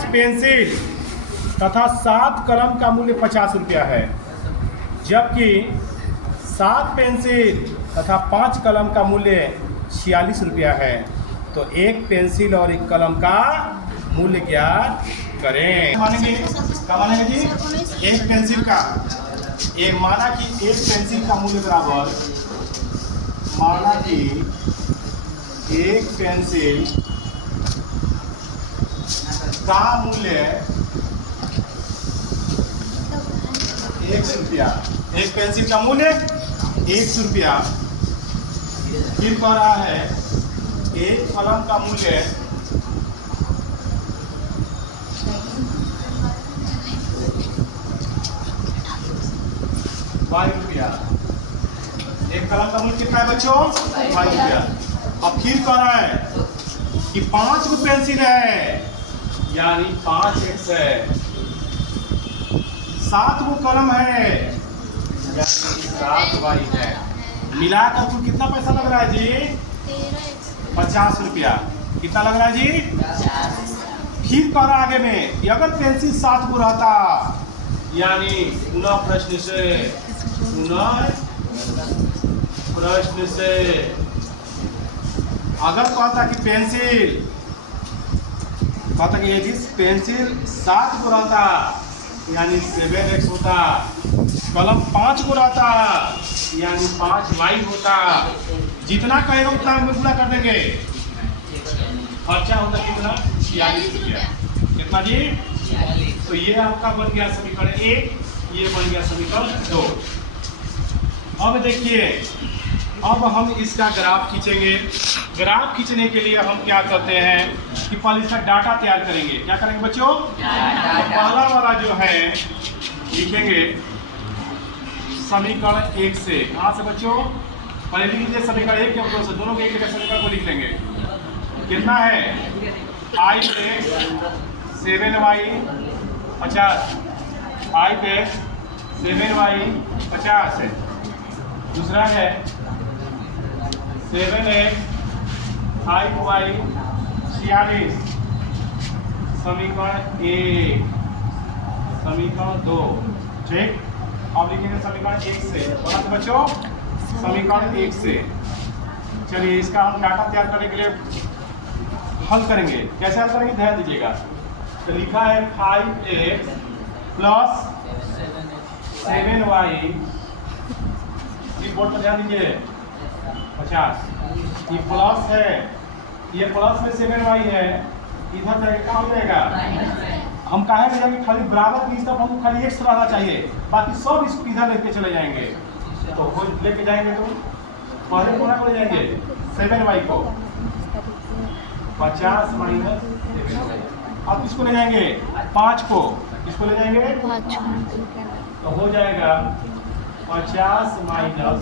5 pencil तथा 7 कलम का मूल्य 50 रुपया है, जबकि 7 पेंसिल तथा 5 कलम का मूल्य 46 रुपया है। तो एक पेंसिल और एक कलम का मूल्य ज्ञात करें। मानेंगे क्या मानेंगे जी? एक पेंसिल का, एक माना कि एक पेंसिल का मूल्य बराबर, माना कि एक पेंसिल का मूल्य 100 रुपया, एक पेंसिल का मूल्य 100 रुपया। फिर कह रहा है एक कलम का मूल्य 22 रुपया। एक कलम का मूल्य कितना है बच्चों? 22 रुपया। अब फिर कह रहा है कि 5 गो पेंसिल है, यानी 5x है, 7 गो कलम है, यानी 7y है। मिलाकर कुल कितना पैसा लग रहा है जी? 50 रुपया। कितना लग रहा है जी? 50। फिर कह रहा आगे में कि अगर पेंसिल 7 गो रहता, यानी पुनः प्रश्न से अगर कहता कि पेंसिल, कहता कि ये चीज पेंसिल 7 को रहता, यानी 7x होता, कलम 5 को रहता, यानी 5y होता। जितना कहेगा उतना हम पूरा कर देंगे। खर्चा होता कितना? 46 रुपया। कितना जी? 46। तो ये आपका बन गया समीकरण 1, ये बन गया समीकरण 2। अब देखिए, अब हम इसका ग्राफ खींचेंगे। ग्राफ खींचने के लिए हम क्या करते हैं कि पहले इसका डाटा तैयार करेंगे। क्या करेंगे बच्चों? तो पहला वाला जो है लिखेंगे समीकरण 1 से। कहाँ से बच्चों? पहले लिख लीजिए समीकरण 1 के ऊपर से, दोनों के एक समीकरण को लिख लेंगे। कितना है? I पे 7y 50, I पे 7y 50 है। दूसरा है 7x 5y 46। समीकरण 1, समीकरण 2। ठीक, अब लिखेंगे समीकरण 1 से। बोला तो बच्चों समीकरण 1 से। चलिए इसका हम डाटा तैयार करने के लिए हल करेंगे। कैसे हल करेंगे ध्यान दीजिएगा। तो लिखा है 5x प्लस 7y, इस बोर्ड पर ध्यान दीजिए, 50। ये प्लस है, ये प्लस में 7y है, इधर जाएगा क्या हो जाएगा? हम काहे में जाएंगे? खाली बराबर की तरफ हमको खाली x रहना चाहिए, बाकी सब इसको इधर लेके चले जाएंगे। तो वो लेके जाएंगे तो पहले कोना को ले जाएंगे 7y को 50 माइनस 7y। अब किसको ले जाएंगे? 5 को। किसको ले जाएंगे? 5। तो हो जाएगा 50 माइनस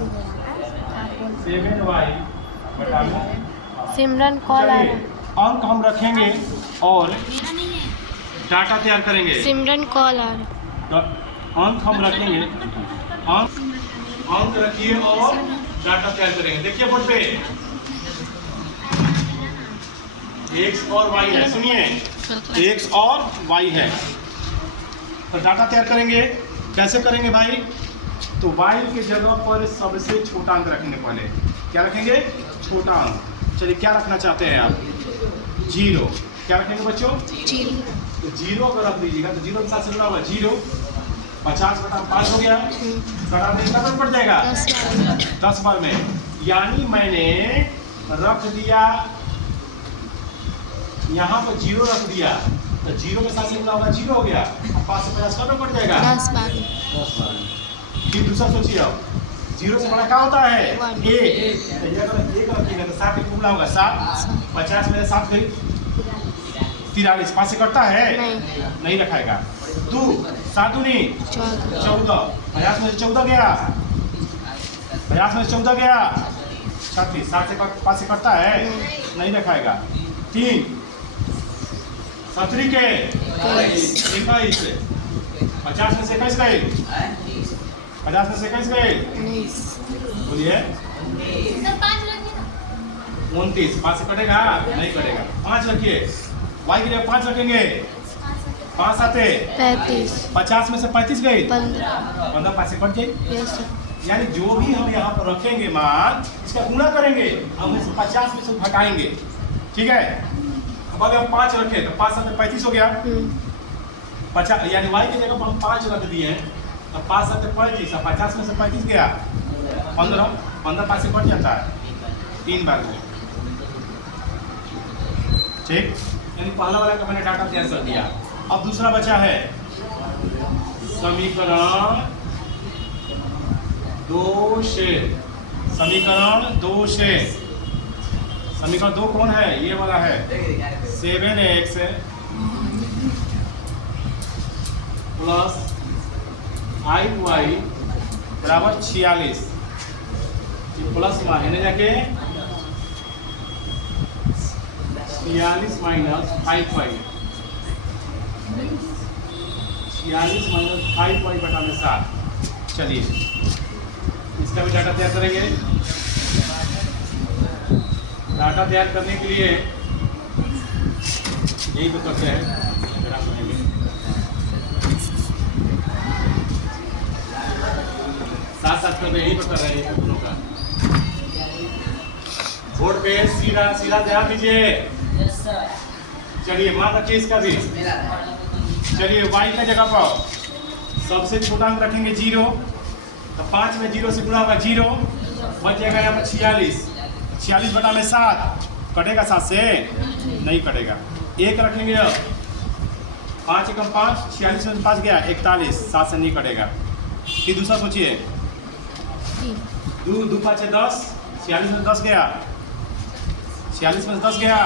7y बटा में। सिमरन कॉल आ रहा है। अंक हम रखेंगे और डाटा तैयार करेंगे। सिमरन कॉल आ रहा है। अंक हम रखेंगे, अंक रखिए और डाटा तैयार करेंगे। देखिए बोर्ड पे x और y है। सुनिए x और y है, तो डाटा तैयार करेंगे। कैसे करेंगे भाई? तो y के जगह पर सबसे छोटा अंक रखेंगे। पहले क्या रखेंगे? छोटा अंक। चलिए क्या रखना चाहते हैं आप? 0। क्या रखेंगे बच्चों? 0। तो 0 अगर रख दीजिएगा तो 0 के साथ जुड़ा हुआ 0, 50 बटा 5 हो गया। घटा देने का पड़ जाएगा 10 बार में, यानी मैंने रख दिया यहाँ पर 0 रख दिया, तो 0 के साथ जुड़ा हुआ 0 हो गया। अब 5 से 50 कब पड़ जाएगा? 10 बार। फिर दूसरा सोचिए, अब 0 से बड़ा क्या होता है? 1। एक रखिएगा तो 7 एक जुड़ा होगा 7, 50 में 7 गई 43। 5 से कटता है? नहीं रखाएगा। 2 7 दूनी 14, 50 में 14 गया, 50 में 14 गया 36। 7 से 5 से कटता है? नहीं रखाएगा। 3 17 के 21, 50 में से 21 गए, 50 में से 21 गए, बोलिए 29। 5 से कटेगा? नहीं कटेगा। 5 रखिए, y की जगह 5 रखेंगे, 5 साते 35 50 में से 35 गई 15 15 5 से कट जाए। Yes sir. यानी जो भी हम यहाँ पर रखेंगे मान इसका गुणा करेंगे, हम इसे 50 में से घटाएंगे। ठीक है, अब अगर हम 5 रखें तो 5 साते 35 हो गया। 50 यानी y की जगह पर हम 5 रख दिए हैं, तो 5 साते 35, 50 में से 35 गया 15, 15 5 से कट जाता है 3 बार में। ठीक, यानी पहला वाला का मैंने डाटा तैयार कर दिया। अब दूसरा बचा है समीकरण 2 से। समीकरण 2 से, समीकरण 2 कौन है? ये वाला है 7x प्लस 5y बराबर 46। प्लस माइनस जाके 46 माइनस 5y, 46 माइनस 5y बटा में 7। चलिए इसका भी डाटा तैयार करेंगे। डाटा तैयार करने के लिए यही तो करते हैं, साथ साथ करते यही तो कर रहे हैं दोनों का। बोर्ड पे सीधा सीधा ध्यान दीजिए। चलिए मान रखिए इसका भी। चलिए y का जगह पर सबसे छोटा अंक रखेंगे 0, तो 5 में 0 से गुणा होगा 0, बच जाएगा यहाँ पर 46। 46 बटा में 7 कटेगा 7 से? नहीं कटेगा। 1 रख लेंगे, अब 5 एकम 5, 46 में 5 गया 41, 7 से नहीं कटेगा। फिर दूसरा सोचिए, 2 2 5 10, 46 में 10 गया, 46 में 10 गया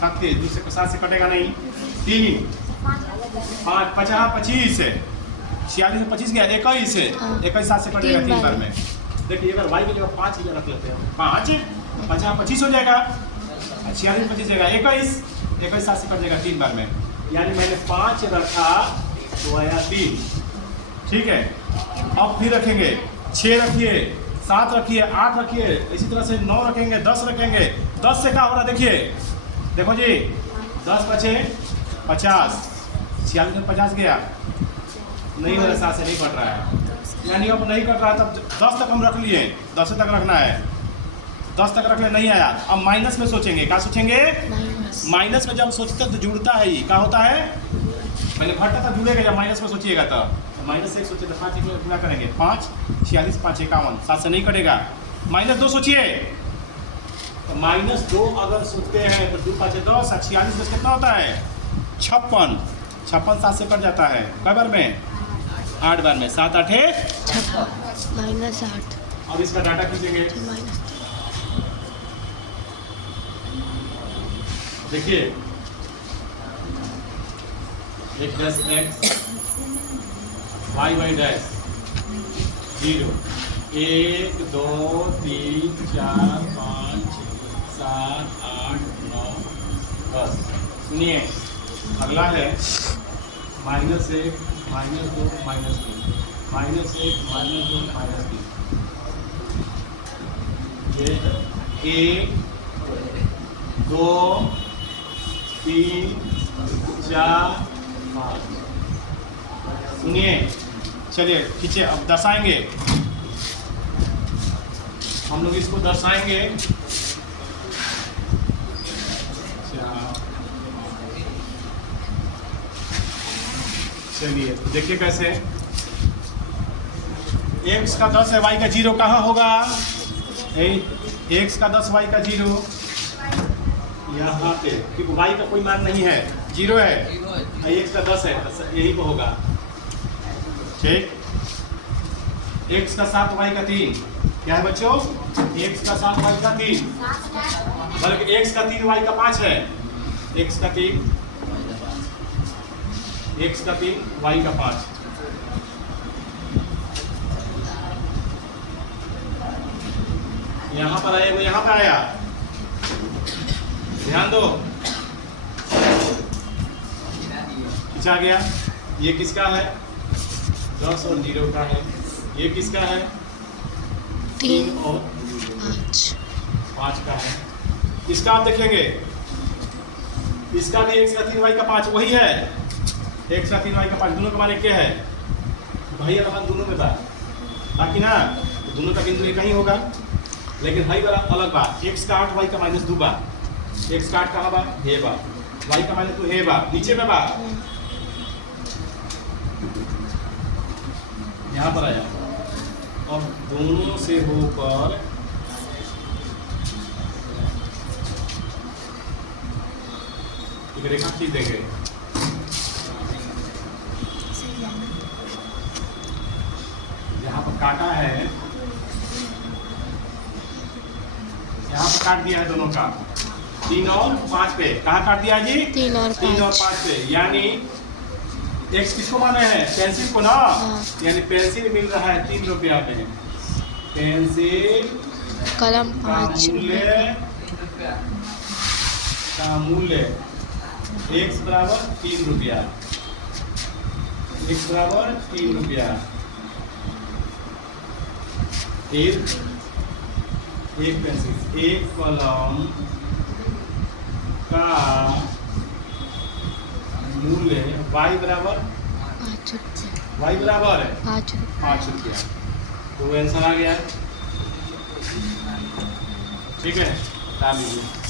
36, दूसरे 7 से कटेगा नहीं। 3 5 50 25 है, 46 में 25 गया 21 है, 21 7 से कटेगा 3 बार में। देखिए अगर y की जगह 5 ही रख लेते हैं, 5 50 25 हो जाएगा, 46 25 जाएगा 21, 21 7 से कट जाएगा 3 बार में। यानी मैंने 5 रखा तो आया 3। ठीक है, अब फिर रखेंगे 6 रखिए, 7 रखिए, 8 रखिए, इसी तरह से 9 रखेंगे, 10 रखेंगे। 10 से क्या हो रहा है देखिए, देखो जी 10 बचे 50, 46 में 50 गया, नहीं हो रहा, 7 से नहीं कट रहा है। यानी अब नहीं कट रहा है, तब 10 तक हम रख लिए, 10 तक रखना है, 10 तक रख ले, नहीं आया। अब माइनस में सोचेंगे, क्या सोचेंगे? माइनस में जब सोचते तो जुड़ता है ही, क्या होता है? पहले घटता था, जुड़ेगा जब माइनस में सोचिएगा तब। माइनस 1 सोचिए तो 5 1 गुणा करेंगे, 5 46 5 51, 7 से नहीं कटेगा। -2 सोचिए, तो -2 अगर सोचते हैं तो 2 5 10, 46 में कितना होता है? 56, 56 7 से कट जाता है। कई बार में? 8 बार में। 7 8 -8। अब इसका डाटा खींचेंगे। देखिए एक डैश x y डैश 0 1 2 3 4 5 6 7 8 9 10। सुनिए अगला है -1 -2 -3 -1 -2 -3। ये 1 2 3 4 5। सुनिए, चलिए खींचे, अब दर्शाएंगे हम लोग, इसको दर्शाएंगे। चलिए देखिए कैसे, x का 10 है, y का 0 कहाँ होगा? x का 10 y का 0 यहाँ पे, क्योंकि y का कोई मान नहीं है, 0 है, x का 10 है, यही पे होगा। ठीक, x का 7 y का 3, क्या है बच्चों? x का 7 y का 3, बल्कि x का 3 y का 5 है। x का 3 y का 5। यहाँ पर आया, वो यहाँ पर आया, ध्यान दो, खींचा गया। ये किसका है? 10 और 0 का है। ये किसका है? 3 और 5 का है। इसका आप देखेंगे, इसका भी x का 3 y का 5 वही है, एक साथ 3 वाई का 5 दोनों का मान क्या है भाई अलग दोनों में बात बाकी ना तो दोनों का बिंदु एक ही होगा लेकिन भाई वाला अलग बात x का 8 y का -2 बा x का 8 कहाँ बा हे बा y का -2 हे बा नीचे में बा यहाँ पर आया और दोनों से होकर एक रेखा खींच देंगे यहाँ पर काटा है यहाँ पर काट दिया है दोनों का 3 और 5 पे कहाँ काट दिया जी 3 और 5 पे यानी x किसको माने हैं पेंसिल को ना यानी पेंसिल मिल रहा है 3 रुपया में पेंसिल कलम का 5 मूल्य x बराबर 3 रुपया x बराबर 3 रुपया एक पेंसिल एक कलम का मूल्य y बराबर 5 रुपया y बराबर 5 रुपया तो आंसर आ गया ठीक है बता दीजिए